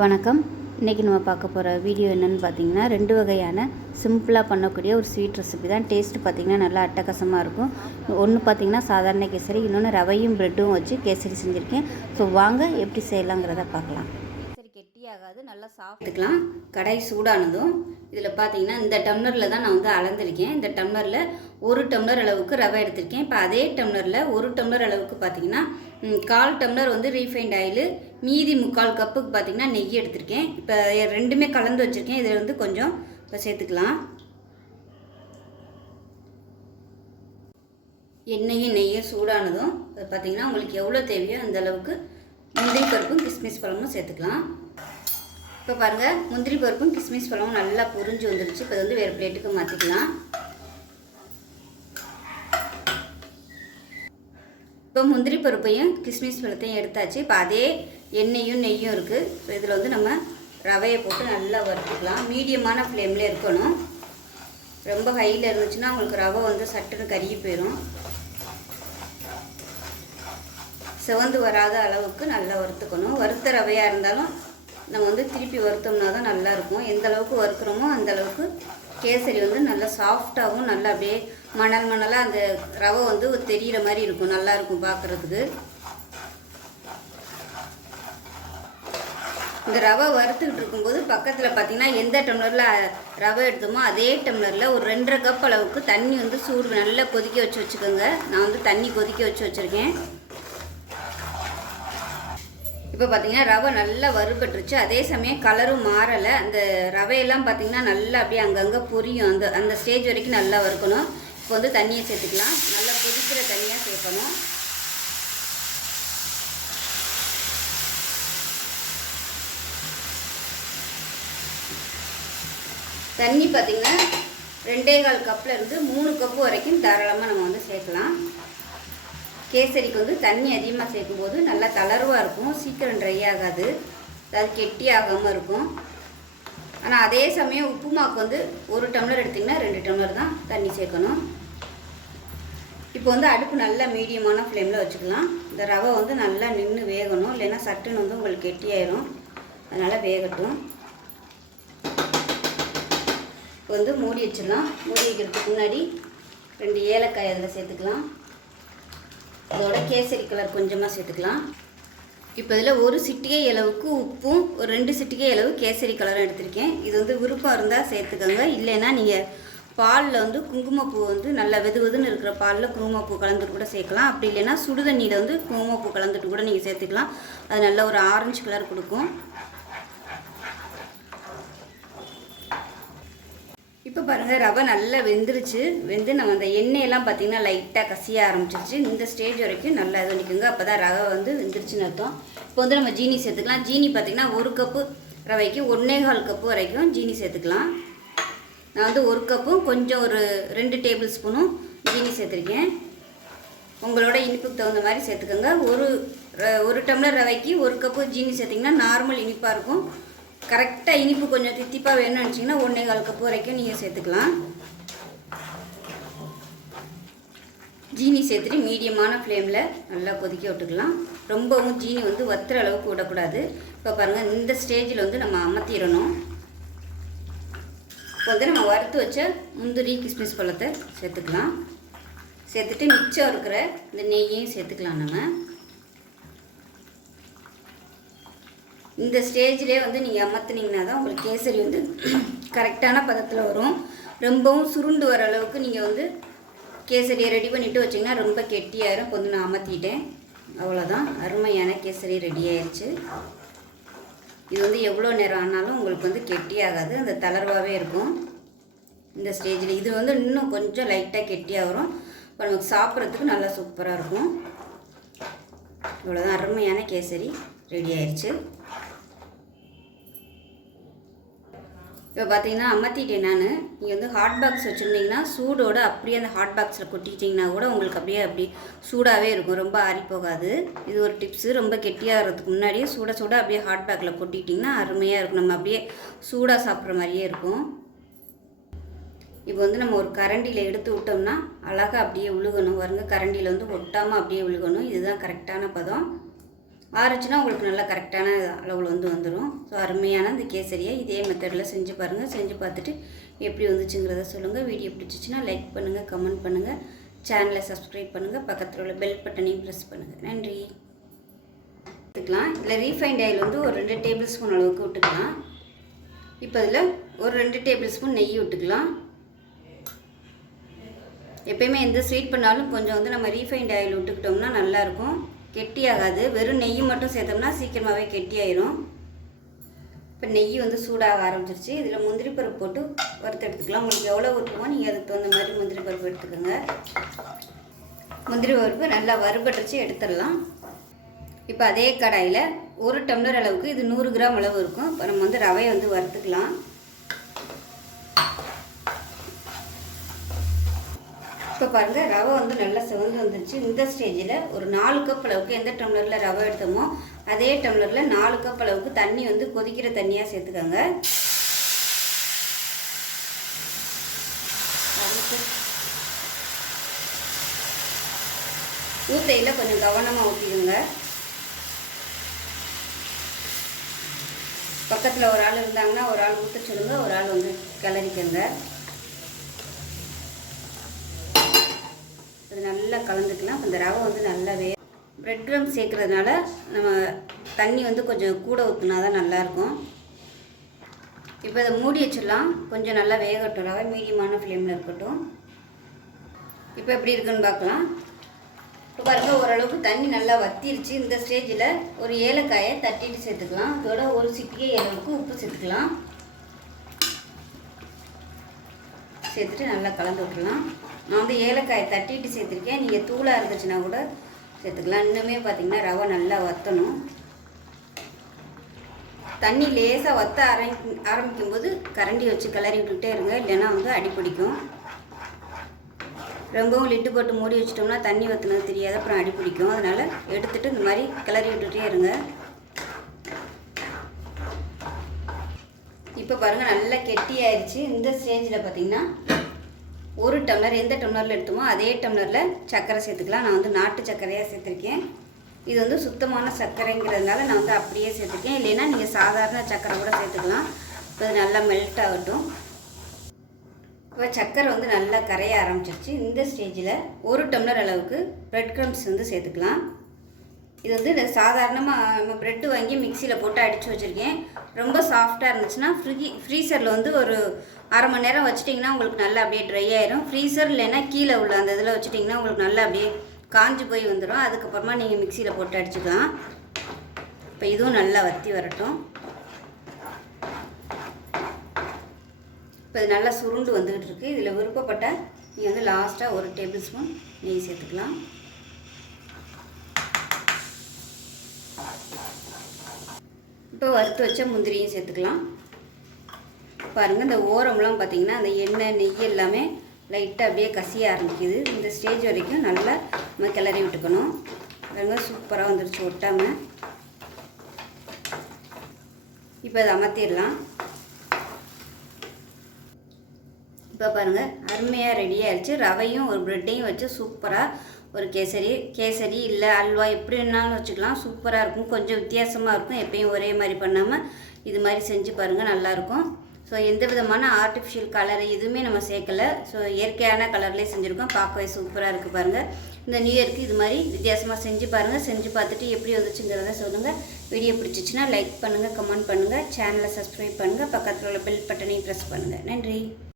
வணக்கம். இன்றைக்கி நம்ம பார்க்க போகிற வீடியோ என்னென்னு பார்த்தீங்கன்னா, 2 வகையான சிம்பிளாக பண்ணக்கூடிய ஒரு ஸ்வீட் ரெசிபி தான். டேஸ்ட்டு பார்த்திங்கன்னா நல்லா அட்டகாசமாக இருக்கும். ஒன்று பார்த்திங்கன்னா சாதாரண கேசரி, இன்னொன்று ரவையும் ப்ரெட்டும் வச்சு கேசரி செஞ்சுருக்கேன். ஸோ வாங்க எப்படி செய்யலாங்கிறத பார்க்கலாம். கேசரி கெட்டியாகாது, நல்லா சாப்பிட்டுக்கலாம். கடாய் சூடானதும் இதில் பார்த்தீங்கன்னா இந்த டம்ளரில் தான் நான் வந்து அளந்திருக்கேன். இந்த டம்ளரில் 1 டம்ளர் அளவுக்கு ரவை எடுத்திருக்கேன். இப்போ அதே டம்ளரில் 1 டம்ளர் அளவுக்கு பார்த்திங்கன்னா 1/4 டம்ளர் வந்து ரீஃபைண்ட் ஆயிலு, மீதி 3/4 கப்புக்கு பார்த்திங்கன்னா நெய் எடுத்திருக்கேன். இப்போ ரெண்டுமே கலந்து வச்சுருக்கேன். இதில் வந்து கொஞ்சம் இப்போ சேர்த்துக்கலாம். எண்ணெயும் நெய்யும் சூடானதும் அது பார்த்திங்கன்னா உங்களுக்கு எவ்வளோ தேவையோ அந்த அளவுக்கு முந்திரி பருப்பும் கிஸ்மிஸ் பழமும் சேர்த்துக்கலாம். இப்போ பாருங்கள், முந்திரி பருப்பும் கிஸ்மிஸ் பழமும் நல்லா பொரிஞ்சு வந்துருச்சு. இப்போ வந்து வேறு பிளேட்டுக்கு மாற்றிக்கலாம். இப்போ முந்திரி பருப்பையும் கிஸ்மிஸ் பழத்தையும் எடுத்தாச்சு. இப்போ அதே எண்ணெயும் நெய்யும் இருக்குது. ஸோ இதில் வந்து நம்ம ரவையை போட்டு நல்லா வறுத்துக்கலாம். மீடியமான ஃப்ளேமில் இருக்கணும். ரொம்ப ஹையில் இருந்துச்சுன்னா உங்களுக்கு ரவை வந்து சட்டுன்னு கருகி போயிடும். செவந்து வராத அளவுக்கு நல்லா வறுத்துக்கணும். வறுத்த ரவையாக இருந்தாலும் நம்ம வந்து திருப்பி வறுத்தோம்னா தான் நல்லாயிருக்கும். எந்த அளவுக்கு வறுக்கிறோமோ அந்த அளவுக்கு கேசரி வந்து நல்லா சாஃப்டாகவும் நல்லா அப்படியே மணலாக அந்த ரவை வந்து தெரிகிற மாதிரி இருக்கும். நல்லாயிருக்கும் பார்க்குறதுக்கு. இந்த ரவை வறுத்துக்கிட்டு இருக்கும்போது பக்கத்தில் பார்த்திங்கன்னா எந்த டம்ளரில் ரவை எடுத்தோமோ அதே டம்ளரில் ஒரு 2.5 கப் அளவுக்கு தண்ணி வந்து சூடு நல்லா கொதிக்க வச்சுக்கோங்க. நான் வந்து தண்ணி கொதிக்க வச்சுருக்கேன். இப்போ பார்த்திங்கன்னா ரவை நல்லா வறுபட்டுருச்சு. அதே சமயம் கலரும் மாறலை. அந்த ரவையெல்லாம் பார்த்திங்கன்னா நல்லா அப்படியே அங்கங்கே பொரியும். அந்த ஸ்டேஜ் வரைக்கும் நல்லா வறுக்கணும். இப்போ வந்து தண்ணியை சேர்த்துக்கலாம். நல்லா கொதிக்கிற தண்ணியாக சேர்க்கணும். தண்ணி பார்த்திங்கன்னா 2.25 கப்லேருந்து 3 கப்பு வரைக்கும் தாராளமாக நம்ம வந்து சேர்க்கலாம். கேசரிக்கு வந்து தண்ணி அதிகமாக சேர்க்கும்போது நல்லா தளர்வாக இருக்கும். சீக்கிரம் ட்ரை ஆகாது, அது கெட்டி ஆகாமல் இருக்கும். ஆனால் அதே சமயம் உப்புமாவுக்கு வந்து 1 டம்ளர் எடுத்திங்கன்னா 2 டம்ளர் தான் தண்ணி சேர்க்கணும். இப்போ வந்து அடுப்பு நல்லா மீடியமான ஃப்ளேமில் வச்சுக்கலாம். இந்த ரவை வந்து நல்லா நின்று வேகணும், இல்லைன்னா சட்டுன்னு வந்து உங்களுக்கு கெட்டியாயிரும். அதனால் வேகட்டும். இப்போ வந்து மூடி வச்சிடலாம். மூடி வைக்கிறதுக்கு முன்னாடி 2 ஏலக்காய் அதில் சேர்த்துக்கலாம். அதோட கேசரி கலர் கொஞ்சமாக சேர்த்துக்கலாம். இப்போ இதில் 1 சிட்டிகை அளவுக்கு உப்பும் ஒரு 2 சிட்டிகை அளவு கேசரி கலரும் எடுத்திருக்கேன். இது வந்து விருப்பம் இருந்தால் சேர்த்துக்கோங்க. இல்லைன்னா நீங்கள் பாலில் வந்து குங்குமப்பூ வந்து நல்லா வெதுன்னு இருக்கிற பாலில் குங்குமப்பூ கலந்துட்டு கூட சேர்க்கலாம். அப்படி இல்லைன்னா சுடுதண்ணியில் வந்து குங்குமப்பூ கலந்துட்டு கூட நீங்கள் சேர்த்துக்கலாம். அது நல்ல ஒரு ஆரஞ்சு கலர் கொடுக்கும். இப்போ பாருங்கள், ரவை நல்லா வெந்துருச்சு. நம்ம அந்த எண்ணெயெல்லாம் பார்த்திங்கன்னா லைட்டாக கசிய ஆரம்பிச்சிருச்சு. இந்த ஸ்டேஜ் வரைக்கும் நல்லா இது பண்ணிக்கோங்க. அப்போ தான் ரவை வந்து வெந்துருச்சுன்னு அர்த்தம். இப்போ வந்து நம்ம ஜீனி சேர்த்துக்கலாம். ஜீனி பார்த்திங்கன்னா 1 கப்பு ரவைக்கு 1.25 கப்பு வரைக்கும் ஜீனி சேர்த்துக்கலாம். நான் வந்து 1 கப்பும் கொஞ்சம் ஒரு 2 டேபிள் ஸ்பூனும் ஜீனி சேர்த்துருக்கேன். உங்களோட இனிப்புக்கு தகுந்த மாதிரி சேர்த்துக்கோங்க. ஒரு டம்ளர் ரவைக்கு 1 கப்பு ஜீனி சேர்த்திங்கன்னா நார்மல் இனிப்பாக இருக்கும். கரெக்டாக இனிப்பு கொஞ்சம் தித்திப்பாக வேணும்னு நினச்சிங்கன்னா 1.25 கப்பு வரைக்கும் நீங்கள் சேர்த்துக்கலாம். ஜீனி சேர்த்துட்டு மீடியமான ஃப்ளேமில் நல்லா கொதிக்க விட்டுக்கலாம். ரொம்பவும் ஜீனி வந்து வத்துற அளவுக்கு விடக்கூடாது. இப்போ பாருங்கள், இந்த ஸ்டேஜில் வந்து நம்ம அமர்த்திடணும். இப்போ வந்து நம்ம வறுத்து வச்ச முந்திரி கிஸ்மிஸ் பழத்தை சேர்த்துக்கலாம். சேர்த்துட்டு மிச்சம் இருக்கிற இந்த நெய்யையும் சேர்த்துக்கலாம். நம்ம இந்த ஸ்டேஜ்லேயே வந்து நீங்கள் அமர்த்துனீங்கன்னா தான் உங்களுக்கு கேசரி வந்து கரெக்டான பதத்தில் வரும். ரொம்பவும் சுருண்டு வர அளவுக்கு நீங்கள் வந்து கேசரியை ரெடி பண்ணிவிட்டு வச்சிங்கன்னா ரொம்ப கெட்டியாயிரும். இப்போ வந்து நான் அமர்த்திட்டேன். அவ்வளோதான், அருமையான கேசரி ரெடி ஆயிடுச்சு. இது வந்து எவ்வளோ நேரம் ஆனாலும் உங்களுக்கு வந்து கெட்டியாகாது, அந்த தளர்வாகவே இருக்கும். இந்த ஸ்டேஜில் இது வந்து இன்னும் கொஞ்சம் லைட்டாக கெட்டியாக வரும். இப்போ நமக்கு சாப்பிட்றதுக்கு நல்லா சூப்பராக இருக்கும். இவ்வளோதான், அருமையான கேசரி ரெடி ஆயிடுச்சு. இப்போ பார்த்தீங்கன்னா அமர்த்திட்டேன் நான். நீங்கள் வந்து ஹாட் பாக்ஸ் வச்சுருந்தீங்கன்னா சூடோடு அப்படியே அந்த ஹாட் பாக்ஸில் கொட்டிட்டிங்கன்னா கூட உங்களுக்கு அப்படி சூடாகவே இருக்கும், ரொம்ப ஆறி போகாது. இது ஒரு டிப்ஸு. ரொம்ப கெட்டியாகிறதுக்கு முன்னாடியே சூட அப்படியே ஹாட் பேக்கில் கொட்டிட்டிங்கன்னா அருமையாக இருக்கும். நம்ம அப்படியே சூடாக சாப்பிட்ற மாதிரியே இருக்கும். இப்போ வந்து நம்ம ஒரு கரண்டியில் எடுத்து விட்டோம்னா அழகாக அப்படியே விழுகணும். பாருங்க, கரண்டியில் வந்து ஒட்டாமல் அப்படியே விழுகணும். இதுதான் கரெக்டான பதம். ஆறுச்சுன்னா உங்களுக்கு நல்லா கரெக்டான அளவில் வந்துடும். ஸோ அருமையான இந்த கேசரியை இதே மெத்தடில் செஞ்சு பாருங்கள். செஞ்சு பார்த்துட்டு எப்படி வந்துச்சுங்கிறத சொல்லுங்கள். வீடியோ பிடிச்சிச்சின்னா லைக் பண்ணுங்கள், கமெண்ட் பண்ணுங்கள், சேனலை சப்ஸ்கிரைப் பண்ணுங்கள், பக்கத்தில் உள்ள பெல் பட்டனையும் ப்ரெஸ் பண்ணுங்கள். நன்றி. விட்டுக்கலாம். இதில் ரீஃபைண்ட் ஆயில் ஒரு 2 டேபிள் ஸ்பூன் அளவுக்கு விட்டுக்கலாம். இப்போ இதில் ஒரு 2 டேபிள் ஸ்பூன் நெய் விட்டுக்கலாம். எப்பயுமே எந்த ஸ்வீட் பண்ணாலும் கொஞ்சம் நம்ம ரீஃபைண்ட் ஆயில் விட்டுக்கிட்டோம்னா நல்லாயிருக்கும், கெட்டியாகாது. வெறும் நெய் மட்டும் சேர்த்தோம்னா சீக்கிரமாகவே கெட்டியாயிரும். இப்போ நெய் சூடாக ஆரம்பிச்சிருச்சு. இதில் முந்திரி பருப்பு போட்டு வறுத்து எடுத்துக்கலாம். உங்களுக்கு எவ்வளோ ஊற்றுமோ நீங்கள் அதுக்கு தகுந்த மாதிரி முந்திரி பருப்பு எடுத்துக்கோங்க. முந்திரி பருப்பு நல்லா வறுபட்டுருச்சு, எடுத்துடலாம். இப்போ அதே கடாயில் 1 டம்ளர் அளவுக்கு, இது 100 கிராம் அளவு இருக்கும். இப்போ நம்ம ரவையை வறுத்துக்கலாம். இப்போ பாருங்கள், ரவை நல்லா செவந்து வந்துருச்சு. இந்த ஸ்டேஜில் ஒரு 4 கப் அளவுக்கு எந்த டம்ளரில் ரவை எடுத்தோமோ அதே டம்ளரில் 4 கப் அளவுக்கு தண்ணி கொதிக்கிற தண்ணியாக சேர்த்துக்கோங்க. ஊத்தையில் கொஞ்சம் கவனமாக ஊற்றிடுங்க. பக்கத்தில் ஒரு ஆள் இருந்தாங்கன்னா ஒரு ஆள் ஊற்ற சொல்லுங்க, ஒரு ஆள் கிளறிக்கங்க. அது நல்லா கலந்துக்கலாம். இந்த ரவை நல்லா பிரெட் க்ரம் சேர்க்குறதுனால நம்ம தண்ணி கொஞ்சம் கூட ஊற்றினா தான் நல்லாயிருக்கும். இப்போ அதை மூடி வச்சிடலாம். கொஞ்சம் நல்லா வேகட்டும். ரவை மீடியமான ஃப்ளேமில் இருக்கட்டும். இப்போ எப்படி இருக்குன்னு பார்க்கலாம். இப்போ பாருங்கள், ஓரளவுக்கு தண்ணி நல்லா வத்திருச்சு. இந்த ஸ்டேஜில் ஒரு ஏலக்காயை தட்டிட்டு சேர்த்துக்கலாம். அதோட ஒரு சிட்டிகை அளவுக்கு உப்பு சேர்த்துக்கலாம். சேர்த்துட்டு நல்லா கலந்து விட்டுலாம். நான் ஏலக்காயை தட்டிட்டு சேர்த்துருக்கேன். நீங்கள் தூளாக இருந்துச்சுன்னா கூட சேர்த்துக்கலாம். இன்னுமே பார்த்திங்கன்னா ரவை நல்லா வற்றணும். தண்ணி லேசாக வற்ற ஆரம்பிக்கும் போது கரண்டி வச்சு கிளறி விட்டுக்கிட்டே இருங்க, இல்லைன்னா அடிப்பிடிக்கும். ரொம்பவும் லிட்டு போட்டு மூடி வச்சிட்டோம்னா தண்ணி வற்றினது தெரியாது, அப்புறம் அடிப்பிடிக்கும். அதனால் எடுத்துகிட்டு இந்த மாதிரி கிளறி விட்டுகிட்டே இருங்க. இப்போ பாருங்கள், நல்லா கெட்டியாயிருச்சு. இந்த ஸ்டேஜில் பார்த்திங்கன்னா 1 டம்ளர் எந்த டம்ளரில் எடுத்தோமோ அதே டம்ளரில் சர்க்கரை சேர்த்துக்கலாம். நான் நாட்டு சர்க்கரையாக சேர்த்துருக்கேன். இது சுத்தமான சர்க்கரைங்கிறதுனால நான் அப்படியே சேர்த்துருக்கேன். இல்லைன்னா நீங்கள் சாதாரண சர்க்கரை கூட சேர்த்துக்கலாம். இப்போ அது நல்லா மெல்ட் ஆகட்டும். இப்போ சர்க்கரை நல்லா கரைய ஆரம்பிச்சிருச்சு. இந்த ஸ்டேஜில் 1 டம்ளர் அளவுக்கு பிரெட் க்ரம்ஸ் சேர்த்துக்கலாம். இது சாதாரணமாக நம்ம ப்ரெட்டு வாங்கி மிக்சியில் போட்டு அடித்து வச்சுருக்கேன். ரொம்ப சாஃப்டாக இருந்துச்சுன்னா ஃப்ரீசரில் ஒரு அரை மணி நேரம் வச்சிட்டிங்கன்னா உங்களுக்கு நல்லா அப்படியே ட்ரை ஆயிரும். ஃப்ரீசர் இல்லைன்னா கீழே உள்ள அந்த இதில் வச்சுட்டிங்கன்னா உங்களுக்கு நல்லா அப்படியே காஞ்சி போய் வந்துடும். அதுக்கப்புறமா நீங்கள் மிக்சியில் போட்டு அடிச்சுக்கலாம். இப்போ இதுவும் நல்லா வற்றி வரட்டும். இப்போ இது நல்லா சுருண்டு வந்துக்கிட்டு இருக்குது. இதில் விருப்பப்பட்டால் நீங்கள் லாஸ்ட்டாக 1 டேபிள் ஸ்பூன் நெய் சேர்த்துக்கலாம். இப்போ வறுத்து வச்ச முந்திரியும் சேர்த்துக்கலாம். பாருங்கள், இந்த ஓரம்லாம் பார்த்திங்கன்னா அந்த எண்ணெய் நெய் எல்லாமே லைட்டாக அப்படியே கசிய ஆரம்பிக்குது. இந்த ஸ்டேஜ் வரைக்கும் நல்லா நம்ம கிளறி விட்டுக்கணும். பாருங்கள், சூப்பராக வந்துருச்சு ஒட்டாமல். இப்போ அதை அமர்த்திடலாம். இப்போ பாருங்கள், அருமையாக ரெடி ஆகிடுச்சு. ரவையும் ஒரு ப்ரெட்டையும் வச்சு சூப்பராக ஒரு கேசரி இல்லை அல்வா எப்படி வேணாலும் வச்சுக்கலாம். சூப்பராக இருக்கும். கொஞ்சம் வித்தியாசமாக இருக்கும். எப்பயும் ஒரே மாதிரி பண்ணாமல் இது மாதிரி செஞ்சு பாருங்கள், நல்லாயிருக்கும். ஸோ எந்த விதமான ஆர்டிஃபிஷியல் கலர் எதுவுமே நம்ம சேர்க்கலை. ஸோ இயற்கையான கலர்லேயே செஞ்சுருக்கோம். பார்க்கவே சூப்பராக இருக்குது பாருங்கள். இந்த நியூ இயர்க்கு இது மாதிரி வித்தியாசமாக செஞ்சு பாருங்கள். செஞ்சு பார்த்துட்டு எப்படி வந்துச்சுங்கிறத சொல்லுங்கள். வீடியோ பிடிச்சிச்சின்னா லைக் பண்ணுங்கள், கமெண்ட் பண்ணுங்கள், சேனலை சப்ஸ்கிரைப் பண்ணுங்கள், பக்கத்தில் உள்ள பெல் பட்டனையும் ப்ரெஸ் பண்ணுங்கள். நன்றி.